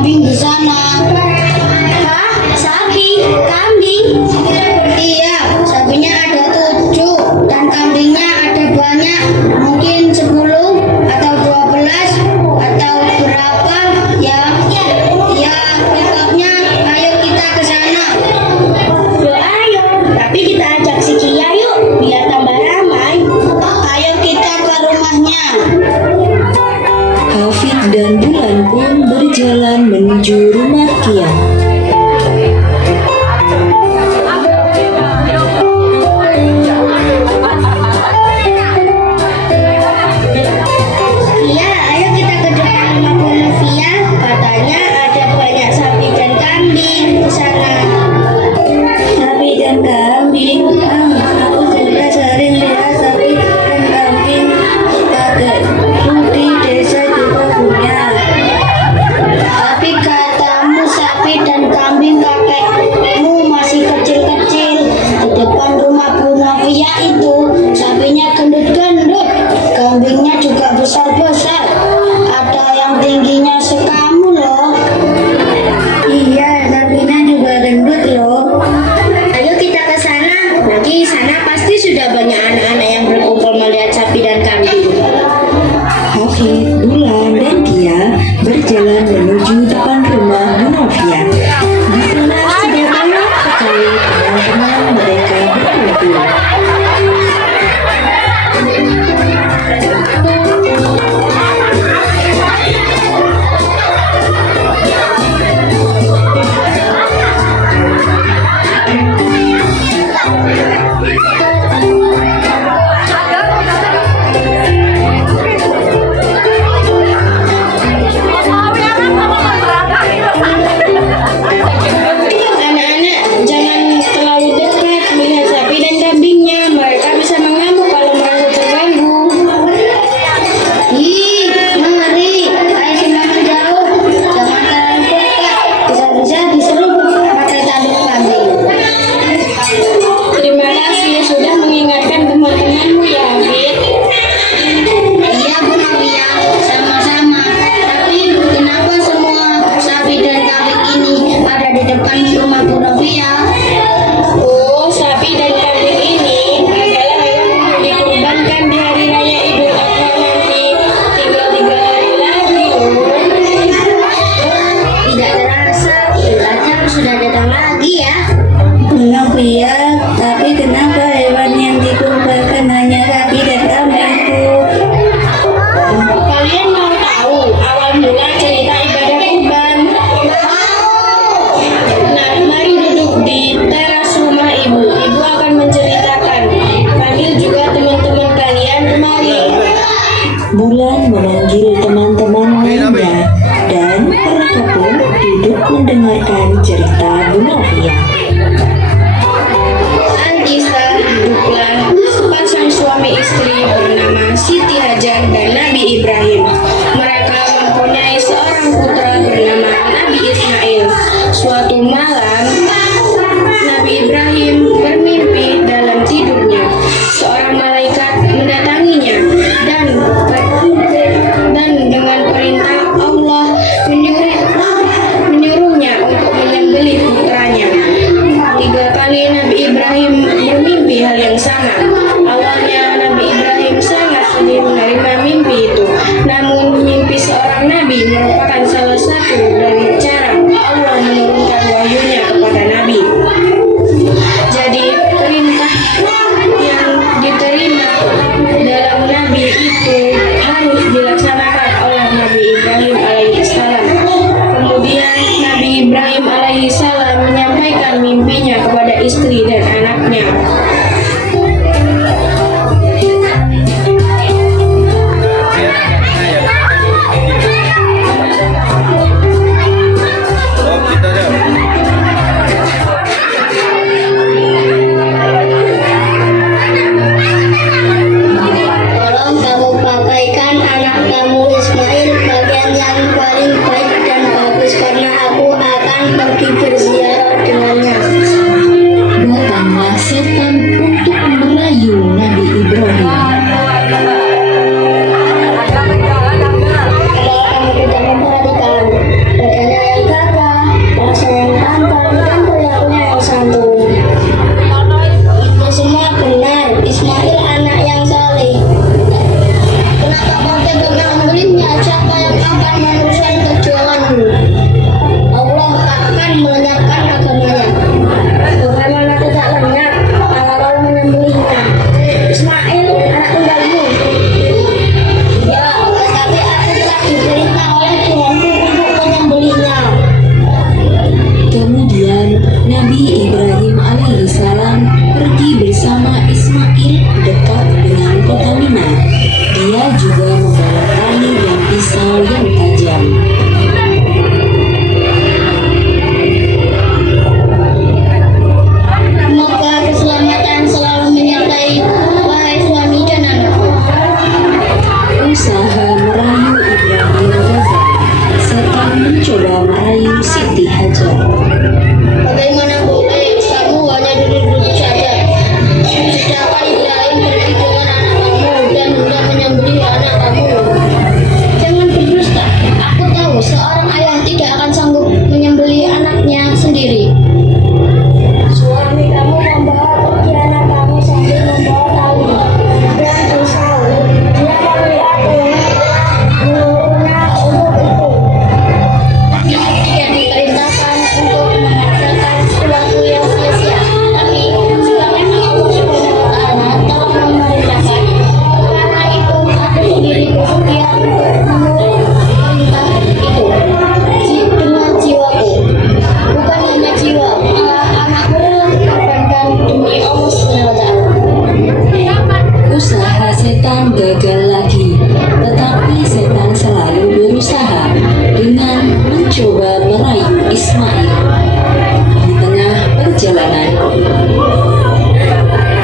kambing di sana. Hah? Sapi? Kambing? Iya, sapinya ada 7 dan kambingnya ada banyak, mungkin 10 atau 12 atau berapa ya. Ya, pokoknya ayo kita ke sana. Yo ayo, tapi kita ajak si Kia yuk, biar tambah ramai. Ayo kita ke rumahnya. Hafid dan Bulan pun berjalan menuju rumah Kia. Iya, ayo kita ke depan rumah Bu Novia. Katanya ada banyak sapi dan kambing di sana. Sapi dan kambing. Aku juga sering lihat sapi dan kambing. Kakekku di desa juga punya. Tapi katamu sapi dan kambing kakekmu masih kecil-kecil. Di depan rumah Bu Novia itu sapinya gendut-gendut, kambingnya juga besar-besar. Ada yang tingginya sekamu loh. Iya, sapinya juga gendut loh. Ayo kita ke sana. Nanti di sana pasti sudah banyak anak-anak yang berkumpul melihat sapi dan kambing. Hafid, Bulan, dan Kia berjalan menuju depan rumah Bu Novia. Di sana sudah banyak sekali teman-teman mereka berkumpul. Anak-anak, jangan terlalu dekat melihat sapi dan kambingnya. Mereka bisa mengamuk kalau merasa terganggu. Ih, ngeri. Ayo sudah menjauh. Jangan terlalu dekat. Bisa-bisa diseruput pakai tanduk kambing. Terima kasih sudah mengingatkan teman-temanmu ya, Hafid. Iya, Bu Novia, sama-sama. Tapi kenapa semua sapi dan kambing ini ada di depan rumah Bu Novia? Oh, sapi dan kambing ini adalah hewan yang dikurbankan di hari raya Idul Adha nanti. Tinggal 3 hari lagi, Tidak terasa, Idul Adha sudah datang lagi ya. Bu Novia, tapi kenapa hewan yang dikurbankan hanya sapi dan kambingku? Kalian mau tahu awal mula cerita ibadah kurban? Nah, mari duduk di teras rumah ibu. Ibu akan menceritakan. Panggil juga teman-teman kalian kemari. Bulan memanggil teman-teman lainnya dan mereka pun duduk mendengarkan cerita Bu Novia. Alkisah hiduplah sepasang suami istri bernama Siti Hajar dan Nabi Ibrahim. Mereka mempunyai seorang putra bernama Nabi Ismail. Suatu malam, Nabi Ibrahim bermimpi dalam tidurnya. Seorang malaikat mendatanginya dan dengan perintah Allah menyuruhnya untuk menyembelih putranya. 3 kali Nabi Ibrahim bermimpi hal yang sama. Awalnya Nabi Ibrahim sangat sedih menerima mimpi itu. Namun mimpi seorang nabi merupakan salah satu dari cara Allah menurunkan wahyu akan melenyapkan agamanya. Bagaimana tidak lenyap kalau kau menyembelihnya? Ismail, anak tunggalmu. Ya, tetapi aku telah diperintah oleh Tuhanku untuk menyembelihnya. Kemudian Nabi Ibrahim alaihissalam pergi bersama Ismail dekat dengan kota Mina. Dia juga membawa tali dan pisau yang tajam. Semoga keselamatan selalu menyertai wahai suami dan anakku. Usaha merayu Ibrahim gagal. Setan mencoba merayu Siti Hajar. Bagaimana boleh kamu hanya duduk-duduk saja? Sedangkan Ibrahim pergi dengan anak kamu dan hendak menyembelih anak kamu. Jangan berdusta. Aku tahu seorang ayah tidak akan sanggup menyembelih anaknya sendiri. Suami kamu membawa pergi anak kamu sambil membawa tali dan pisau. Dia menyuruhnya untuk itu. Dia diperintahkan untuk mengerjakan sesuatu yang sia-sia. Tapi jika memang Allah Subhanahu wa Ta'ala telah memerintahkan, karena itu aku sendiri bersedia untuk menurut perintah itu dengan jiwaku, bukan hanya jiwa, malah anakku dikorbankan demi Allah Subhanahu wa Ta'ala. Usaha setan gagal lagi, tetapi setan selalu berusaha dengan mencoba merayu Ismail. Di tengah perjalanan,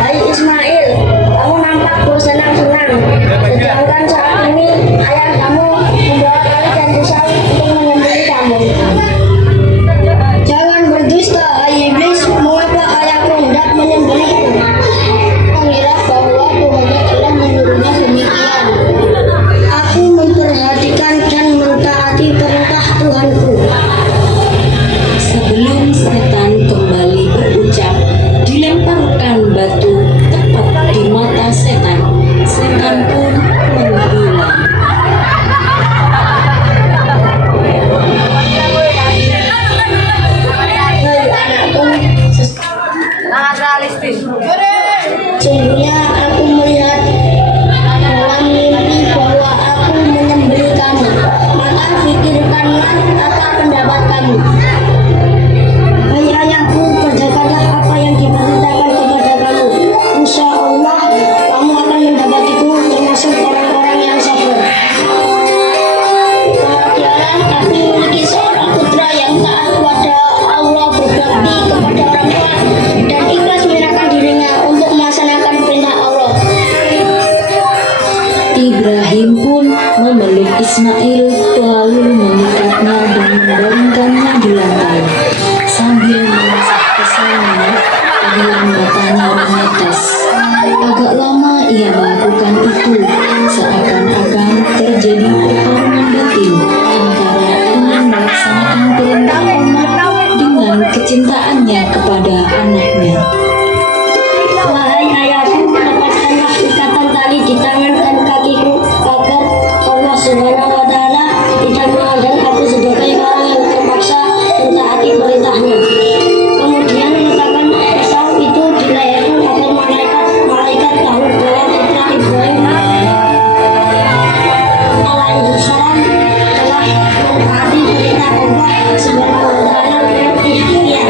Hai Ismail, kamu nampak bersenang-senang. Sedangkan saat ini ayah kamu membawa tali dan pisau untuk menyembelih kamu. Jangan berdusta, hai iblis. Mengapa ayahku hendak menyembelihku? Mengira bahwa Tuhannya telah menyuruhnya demikian. Aku memperhatikan dan mentaati perintah Tuhanku. sebelum setan kembali berucap, dilemparkan batu tepat di mata setan. Setan pun menghilang. Hai anakku, sesungguhnya aku melihat dalam mimpi bahwa aku menyembelih kamu. Maka pikirkanlah apa pendapat kamu. Hai ayahku, kerjakanlah apa yang diperintahkan kepada kamu. Insya Allah, kamu akan mendapatiku termasuk orang-orang yang sabar. Bahagialah aku memiliki seorang putra yang taat kepada Allah, berbakti kepada orang tua, dan ikhlas menyerahkan dirinya untuk melaksanakan perintah Allah. Ibrahim pun memeluk Ismail lalu mengikatnya dan membaringkannya di lantai sambil memasak pisaunya agar matanya menetes. Agak lama ia melakukan itu, seakan-akan terjadi pertarungan batin antara ingin melaksanakan perintah Allah dengan kecintaannya kepada anaknya. Wahai ayahku, lepaskanlah ikatan tali di tangan dan kakiku agar Allah Subhanahu wa Ta'ala tidak menganggap aku sebagai orang yang terpaksa mentaati perintahnya. Kemudian letakkan pisau itu di leherku agar malaikat tahu bahwa putra Ibrahim alaihissalam telah mentaati perintah Allah Subhanahu wa Ta'ala dengan ikhtiar.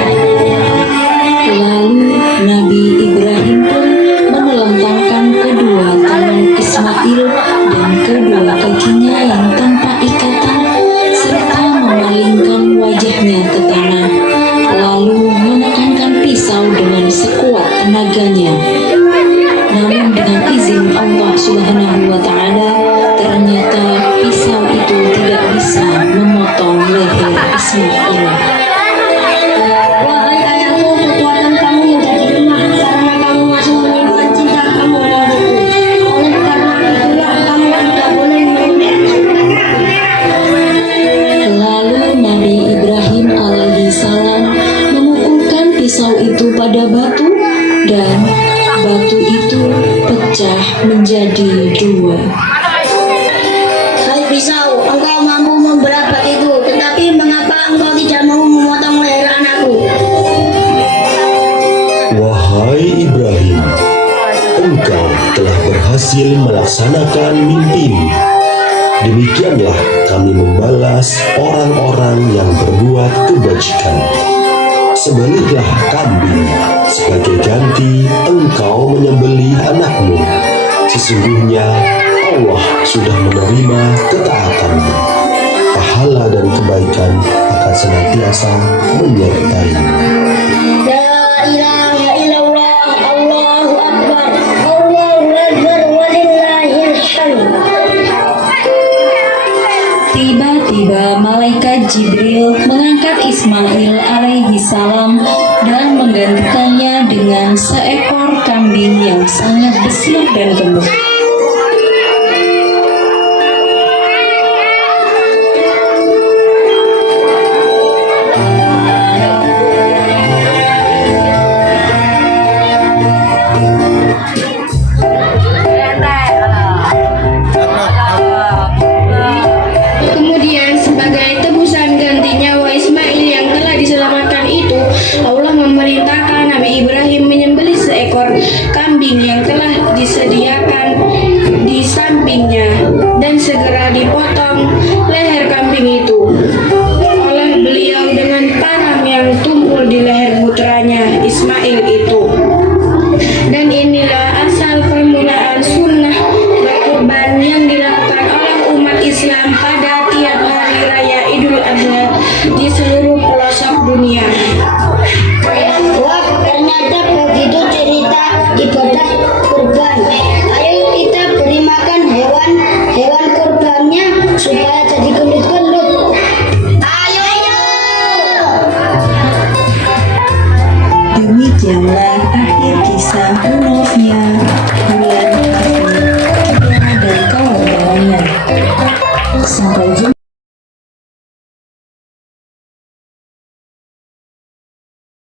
Lalu Nabi Ibrahim pun menelentangkan kedua tangan Ismail dan kedua kakinya yang tanpa ikatan serta memalingkan wajahnya ke tanah, lalu menekankan pisau dengan sekuat tenaganya. Namun dengan izin Allah Subhanahu wa Ta'ala, ternyata pisau itu tidak bisa memotong leher Ismail. Wahai ayahku, kekuatan kamu menjadi lemah karena kamu masih menyimpan cinta kamu padaku. Oleh karena itulah kamu tidak boleh Lalu Nabi Ibrahim alaihissalam memukulkan pisau itu pada batu dan batu itu pecah menjadi dua. Hai pisau, engkau mampu membelah batu itu, tetapi mengapa engkau tidak mau memotong leher telah berhasil melaksanakan mimpimu. Demikianlah kami membalas orang-orang yang berbuat kebajikan. Sembelihlah kambing, sebagai ganti engkau menyembelih anakmu. Sesungguhnya Allah sudah menerima ketaatanmu. Pahala dan kebaikan akan senantiasa menyertaimu. La ilaha illallah, Allahu Akbar, Allahu Akbar, walillahil hamd. Tiba-tiba malaikat Jibril mengangkat Ismail alaihi salam dan menggantikannya dengan seekor kambing yang sangat besar dan gemuk. Kemudian sebagai tebusan ganti nyawa Ismail yang telah diselamatkan itu, Allah memerintahkan Nabi Ibrahim menyembelih seekor kambing yang telah disediakan di sampingnya, dan segera dipotong leher kambing itu oleh beliau dengan panah yang tumpul di leher putranya Ismail itu. Dan inilah asal permulaan sunnah berkurban yang dilakukan oleh umat Islam pada tiap hari raya Idul Adha di seluruh pelosok dunia. Wah, ternyata begitu cerita ibadah kurban. Ayo kita beri makan hewan kurbannya supaya jadi gendut-gendut. Ayo. Demikianlah akhir kisah Hunofia bulan